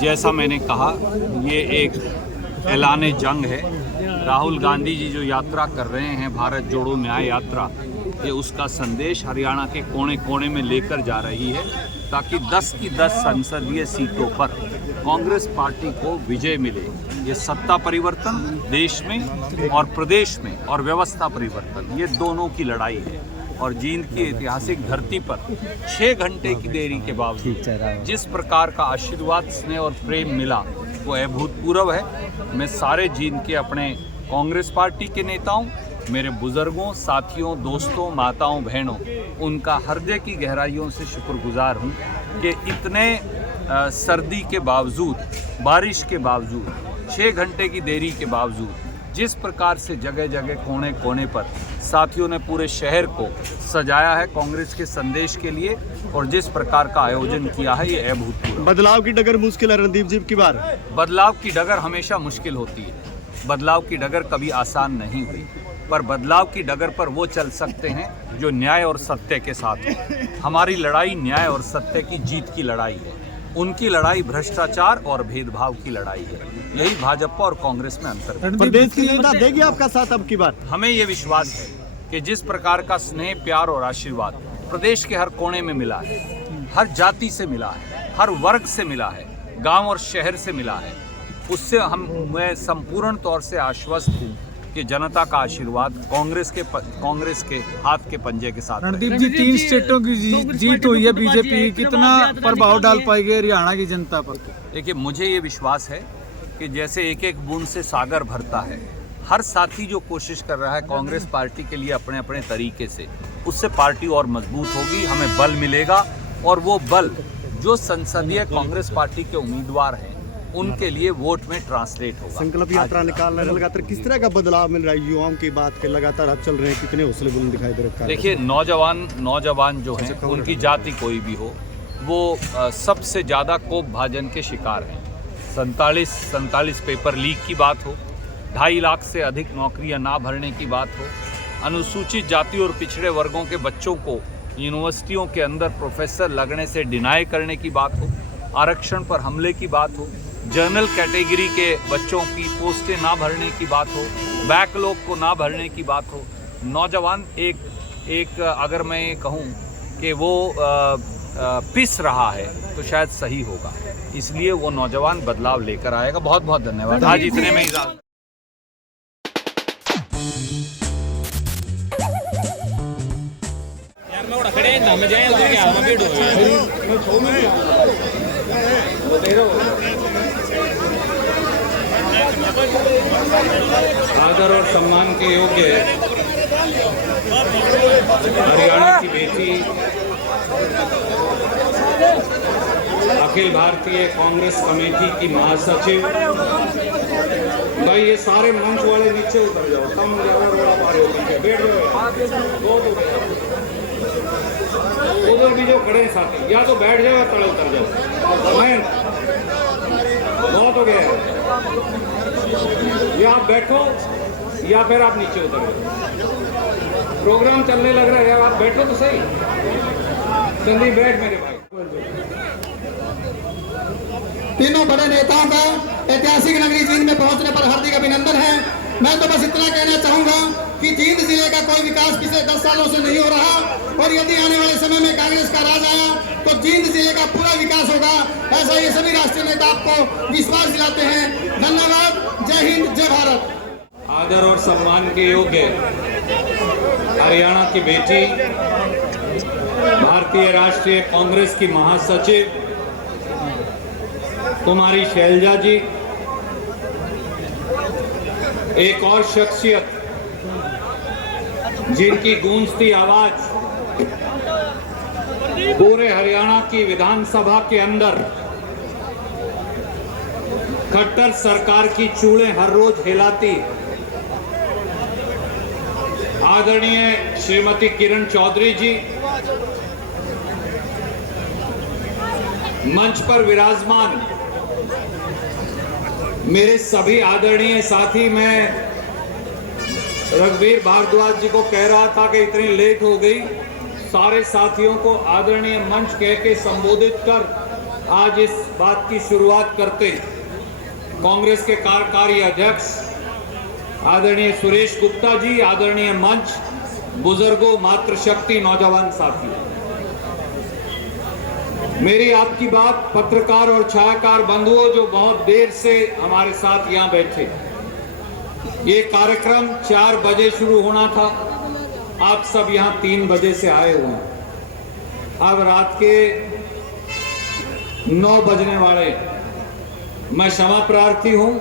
जैसा मैंने कहा, ये एक ऐलान जंग है। राहुल गांधी जी जो यात्रा कर रहे हैं, भारत जोड़ो न्याय यात्रा, ये उसका संदेश हरियाणा के कोने कोने में लेकर जा रही है, ताकि 10 की 10 संसदीय सीटों पर कांग्रेस पार्टी को विजय मिले। ये सत्ता परिवर्तन देश में और प्रदेश में और व्यवस्था परिवर्तन, ये दोनों की लड़ाई है। और जींद की ऐतिहासिक धरती पर 6 घंटे की देरी के बावजूद जिस प्रकार का आशीर्वाद, स्नेह और प्रेम मिला, वो अभूतपूर्व है। मैं सारे जींद के अपने कांग्रेस पार्टी के नेताओं, मेरे बुजुर्गों, साथियों, दोस्तों, माताओं, बहनों, उनका हृदय की गहराइयों से शुक्रगुजार हूँ कि इतने सर्दी के बावजूद, बारिश के बावजूद, 6 घंटे की देरी के बावजूद, जिस प्रकार से जगह जगह कोने कोने पर साथियों ने पूरे शहर को सजाया है कांग्रेस के संदेश के लिए, और जिस प्रकार का आयोजन किया है, ये अभूतपूर्व। बदलाव की डगर मुश्किल है रणदीप जी की बार। बदलाव की डगर हमेशा मुश्किल होती है, बदलाव की डगर कभी आसान नहीं हुई, पर बदलाव की डगर पर वो चल सकते हैं जो न्याय और सत्य के साथ है। हमारी लड़ाई न्याय और सत्य की जीत की लड़ाई है, उनकी लड़ाई भ्रष्टाचार और भेदभाव की लड़ाई है। यही भाजपा और कांग्रेस में अंतर है। प्रदेश की जनता देगी आपका साथ अब की बार। हमें ये विश्वास है कि जिस प्रकार का स्नेह, प्यार और आशीर्वाद प्रदेश के हर कोने में मिला है, हर जाति से मिला है, हर वर्ग से मिला है, गांव और शहर से मिला है, उससे मैं संपूर्ण तौर से आश्वस्त हूँ कि जनता का आशीर्वाद कांग्रेस के हाथ के पंजे के साथ। रणदीप जी, 3 स्टेटों की जीत हुई है बीजेपी, कितना प्रभाव डाल पाएगी हरियाणा की जनता पर? देखिए, मुझे ये विश्वास है कि जैसे एक एक बूंद से सागर भरता है, हर साथी जो कोशिश कर रहा है कांग्रेस पार्टी के लिए अपने अपने तरीके से, उससे पार्टी और मजबूत होगी, हमें बल मिलेगा, और वो बल जो संसदीय कांग्रेस पार्टी के उम्मीदवार हैं उनके लिए वोट में ट्रांसलेट होगा। संकल्प यात्रा निकाल रहे हैं लगातार, किस तरह का बदलाव मिल रहा है युवाओं की बात के लगातार आप चल रहे हैं, कितने हौसले बुलंद दिखाई दे रहे हैं? देखिए, नौजवान जो हैं, उनकी जाति कोई भी हो, वो सबसे ज़्यादा कोप भाजन के शिकार हैं। 47 पेपर लीक की बात हो, 2.5 लाख से अधिक नौकरियां ना भरने की बात हो, अनुसूचित जाति और पिछड़े वर्गों के बच्चों को यूनिवर्सिटियों के अंदर प्रोफेसर लगने से डिनाई करने की बात हो, आरक्षण पर हमले की बात हो, जनरल कैटेगरी के बच्चों की पोस्टें ना भरने की बात हो, बैकलॉग को ना भरने की बात हो, नौजवान एक अगर मैं कहूँ कि वो पिस रहा है तो शायद सही होगा, इसलिए वो नौजवान बदलाव लेकर आएगा। बहुत बहुत धन्यवाद। आज इतने में इजाजत। आदर और सम्मान के योग्य हरियाणा की बेटी, अखिल भारतीय कांग्रेस कमेटी की महासचिव, भाई ये सारे मंच वाले नीचे उतर जाओ, कम ज्यादा रोड़ा पार होकर बैठ जाओ। उधर भी जो खड़े हैं साथी, या तो बैठ जाओ या तड़े उतर जाओ। बहुत हो गया है, या आप बैठो या फिर आप नीचे उतर जाओ। प्रोग्राम चलने लग रहा है, आप बैठो तो सही। संदीप बैठ मेरे भाई। तीनों बड़े नेताओं का ऐतिहासिक नगरी जींद में पहुंचने पर हार्दिक अभिनंदन है। मैं तो बस इतना कहना चाहूंगा कि जींद जिले का कोई विकास पिछले 10 सालों से नहीं हो रहा, और यदि आने वाले समय में कांग्रेस का राज आया तो जींद जिले का पूरा विकास होगा, ऐसा ये सभी राष्ट्रीय नेता आपको विश्वास दिलाते हैं। धन्यवाद। जय हिंद, जय भारत। आदर और सम्मान के योग्य हरियाणा की बेटी, भारतीय राष्ट्रीय कांग्रेस की महासचिव कुमारी शैलजा जी, एक और शख्सियत जिनकी गूंजती आवाज पूरे हरियाणा की विधानसभा के अंदर खट्टर सरकार की चूड़ें हर रोज हिलाती, आदरणीय श्रीमती किरण चौधरी जी, मंच पर विराजमान मेरे सभी आदरणीय साथी, मैं रघुवीर भारद्वाज जी को कह रहा था कि इतनी लेट हो गई, सारे साथियों को आदरणीय मंच कह के संबोधित कर आज इस बात की शुरुआत करते कांग्रेस के कार्यकारी अध्यक्ष आदरणीय सुरेश गुप्ता जी, आदरणीय मंच, बुजुर्गों, मातृशक्ति, नौजवान साथी, मेरी आपकी बात पत्रकार और छायाकार बंधुओं जो बहुत देर से हमारे साथ यहाँ बैठे, ये कार्यक्रम 4 बजे शुरू होना था, आप सब यहाँ 3 बजे से आए हुए हैं। अब रात के 9 बजने वाले। मैं क्षमा प्रार्थी हूं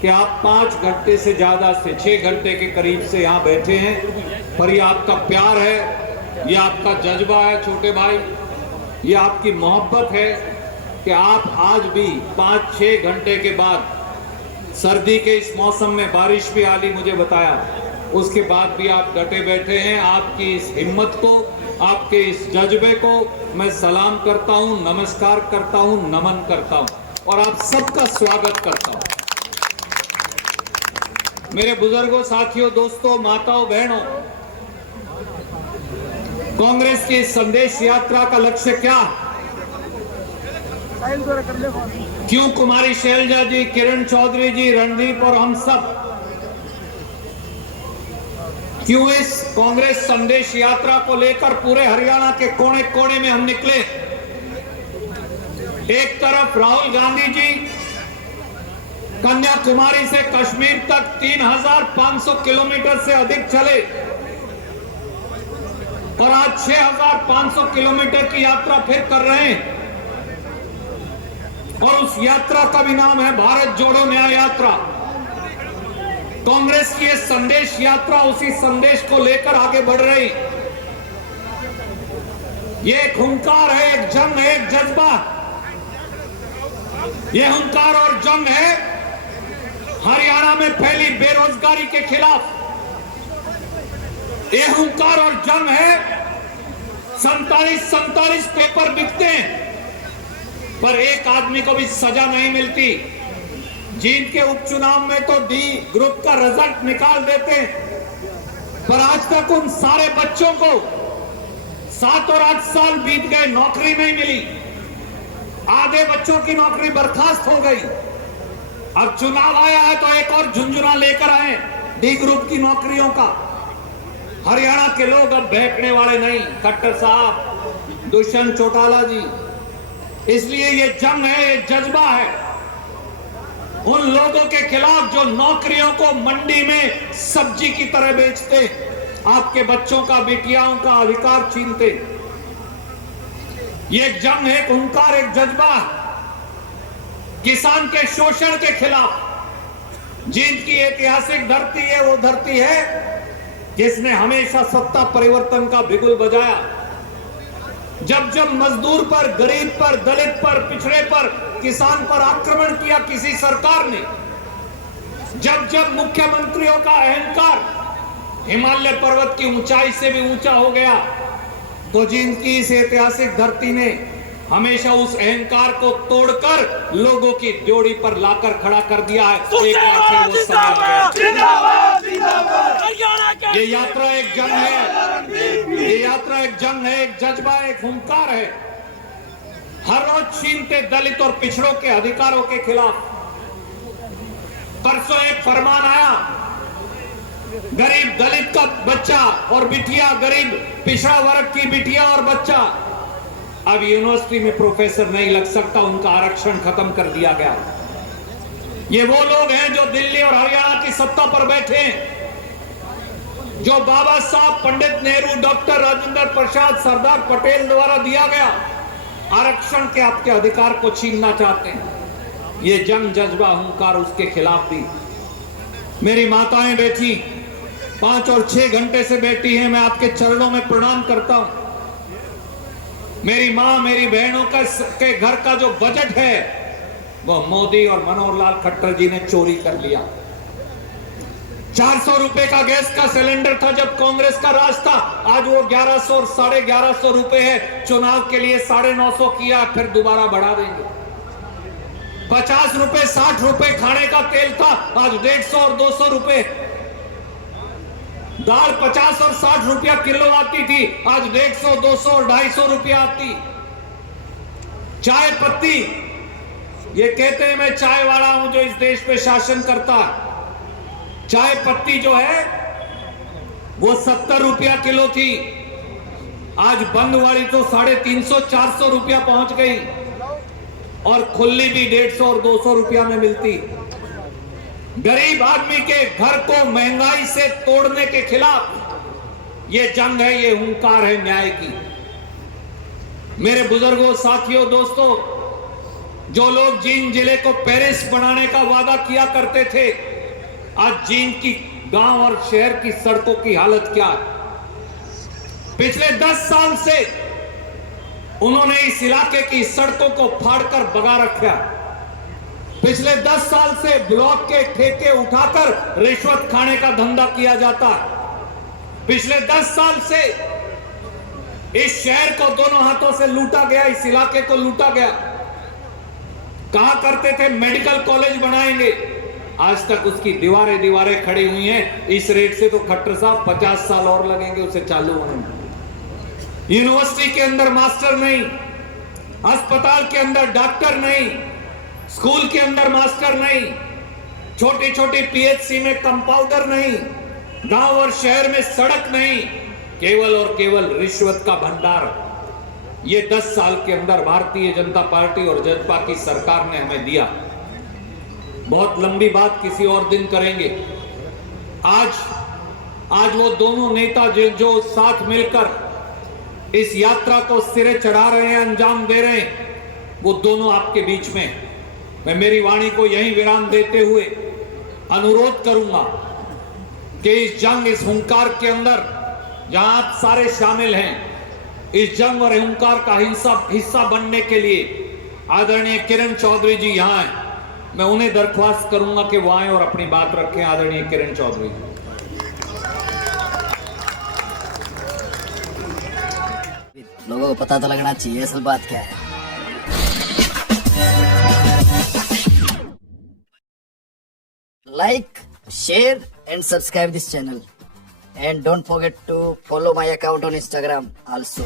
कि आप 5 घंटे से ज्यादा से 6 घंटे के करीब से यहाँ बैठे हैं, पर ये आपका प्यार है, ये आपका जज्बा है छोटे भाई, ये आपकी मोहब्बत है कि आप आज भी 5-6 घंटे के बाद, सर्दी के इस मौसम में बारिश भी आ ली मुझे बताया, उसके बाद भी आप डटे बैठे हैं। आपकी इस हिम्मत को, आपके इस जज्बे को मैं सलाम करता हूं, नमस्कार करता हूं, नमन करता हूं और आप सबका स्वागत करता हूं। मेरे बुजुर्गों, साथियों, दोस्तों, माताओं, बहनों, कांग्रेस की संदेश यात्रा का लक्ष्य क्या? क्यों कुमारी शैलजा जी, किरण चौधरी जी, रणदीप और हम सब क्यों इस कांग्रेस संदेश यात्रा को लेकर पूरे हरियाणा के कोने कोने में हम निकले? एक तरफ राहुल गांधी जी कन्याकुमारी से कश्मीर तक 3500 किलोमीटर से अधिक चले और आज 6500 किलोमीटर की यात्रा फिर कर रहे हैं और उस यात्रा का भी नाम है भारत जोड़ो न्याय यात्रा। कांग्रेस की ये संदेश यात्रा उसी संदेश को लेकर आगे बढ़ रही। ये एक हुंकार है, एक जंग है, एक जज्बा। ये हुंकार और जंग है हरियाणा में फैली बेरोजगारी के खिलाफ। ये हुंकार और जंग है 47 पेपर बिकते हैं पर एक आदमी को भी सजा नहीं मिलती। जींद के उपचुनाव में तो डी ग्रुप का रिजल्ट निकाल देते पर आज तक उन सारे बच्चों को 7 और 8 साल बीत गए, नौकरी नहीं मिली। आधे बच्चों की नौकरी बर्खास्त हो गई। अब चुनाव आया है तो एक और झुंझुना लेकर आए डी ग्रुप की नौकरियों का। हरियाणा के लोग अब बहकने वाले नहीं, खट्टर साहब, दुष्यंत चौटाला जी। इसलिए ये जंग है, ये जज्बा है उन लोगों के खिलाफ जो नौकरियों को मंडी में सब्जी की तरह बेचते, आपके बच्चों का, बेटियाओं का अधिकार छीनते। ये जंग है, एक हुंकार, एक जज्बा किसान के शोषण के खिलाफ। जींद की ऐतिहासिक धरती है, वो धरती है जिसने हमेशा सत्ता परिवर्तन का बिगुल बजाया। जब जब मजदूर पर, गरीब पर, दलित पर, पिछड़े पर, किसान पर आक्रमण किया किसी सरकार ने, जब जब मुख्यमंत्रियों का अहंकार हिमालय पर्वत की ऊंचाई से भी ऊंचा हो गया, तो जींद की इस ऐतिहासिक धरती ने हमेशा उस अहंकार को तोड़कर लोगों की ड्योढ़ी पर लाकर खड़ा कर दिया है। एक बार फिर वो समय आ गया। ये यात्रा एक जंग है, ये यात्रा एक जंग है, एक जज्बा, एक हुंकार है हर रोज छीनते दलित और पिछड़ों के अधिकारों के खिलाफ। परसों एक फरमान आया, गरीब दलित का बच्चा और बिटिया, गरीब पिछड़ा वर्ग की बिटिया और बच्चा अब यूनिवर्सिटी में प्रोफेसर नहीं लग सकता, उनका आरक्षण खत्म कर दिया गया। ये वो लोग हैं जो दिल्ली और हरियाणा की सत्ता पर बैठे हैं, जो बाबा साहब, पंडित नेहरू, डॉक्टर राजेंद्र प्रसाद, सरदार पटेल द्वारा दिया गया आरक्षण के आपके अधिकार को छीनना चाहते हैं। ये जंग, जज्बा, हुंकार, उसके खिलाफ भी मेरी माताएं बैठी 5 और 6 घंटे से बैठी हैं। मैं आपके चरणों में प्रणाम करता हूं। मेरी मां, मेरी बहनों के घर का जो बजट है वो मोदी और मनोहर लाल खट्टर जी ने चोरी कर लिया। 400 रुपए का गैस का सिलेंडर था जब कांग्रेस का राज था, आज वो 1100 और 1150 रुपए है। चुनाव के लिए 950 किया, फिर दोबारा बढ़ा देंगे। 50 रुपए 60 रुपए खाने का तेल था, आज 150 और 200 रुपए। दाल 50 और 60 रुपया किलो आती थी, आज 150, 200 और 250 रुपया आती। चाय पत्ती, ये कहते हैं मैं चाय वाला हूं जो इस देश पे शासन करता है। चाय पत्ती जो है वो 70 रुपया किलो थी, आज बंद वाली तो 350-400 रुपया पहुंच गई और खुली भी 150 और 200 रुपया में मिलती। गरीब आदमी के घर को महंगाई से तोड़ने के खिलाफ ये जंग है, ये हुंकार है न्याय की। मेरे बुजुर्गों, साथियों, दोस्तों, जो लोग जींद जिले को पेरिस बनाने का वादा किया करते थे, आज जींद की गांव और शहर की सड़कों की हालत क्या है? पिछले 10 साल से उन्होंने इस इलाके की सड़कों को फाड़कर भगा रखा। पिछले 10 साल से ब्लॉक के ठेके उठाकर रिश्वत खाने का धंधा किया जाता है। पिछले 10 साल से इस शहर को दोनों हाथों से लूटा गया, इस इलाके को लूटा गया। कहा करते थे मेडिकल कॉलेज बनाएंगे, आज तक उसकी दीवारें खड़ी हुई हैं। इस रेट से तो खट्टर साहब 50 साल और लगेंगे उसे चालू होने में। यूनिवर्सिटी के अंदर मास्टर नहीं, अस्पताल के अंदर डॉक्टर नहीं, स्कूल के अंदर मास्टर नहीं, छोटी छोटी पीएचसी में कंपाउंडर नहीं, गांव और शहर में सड़क नहीं, केवल और केवल रिश्वत का भंडार। ये 10 साल के अंदर भारतीय जनता पार्टी और जजपा की सरकार ने हमें दिया। बहुत लंबी बात किसी और दिन करेंगे। आज वो दोनों नेता जो साथ मिलकर इस यात्रा को सिरे चढ़ा रहे हैं, अंजाम दे रहे हैं, वो दोनों आपके बीच में। मैं मेरी वाणी को यहीं विराम देते हुए अनुरोध करूंगा कि इस जंग, इस हुंकार के अंदर जहां आप सारे शामिल हैं, इस जंग और हुंकार का हिस्सा बनने के लिए आदरणीय किरण चौधरी जी यहां हैं। मैं उन्हें दरख्वास्त करूंगा कि वो आए और अपनी बात रखें। आदरणीय किरण चौधरी जी। लोगों को पता तो लगना चाहिए असल बात क्या है। Like, share and subscribe this channel, and don't forget to follow my account on Instagram also.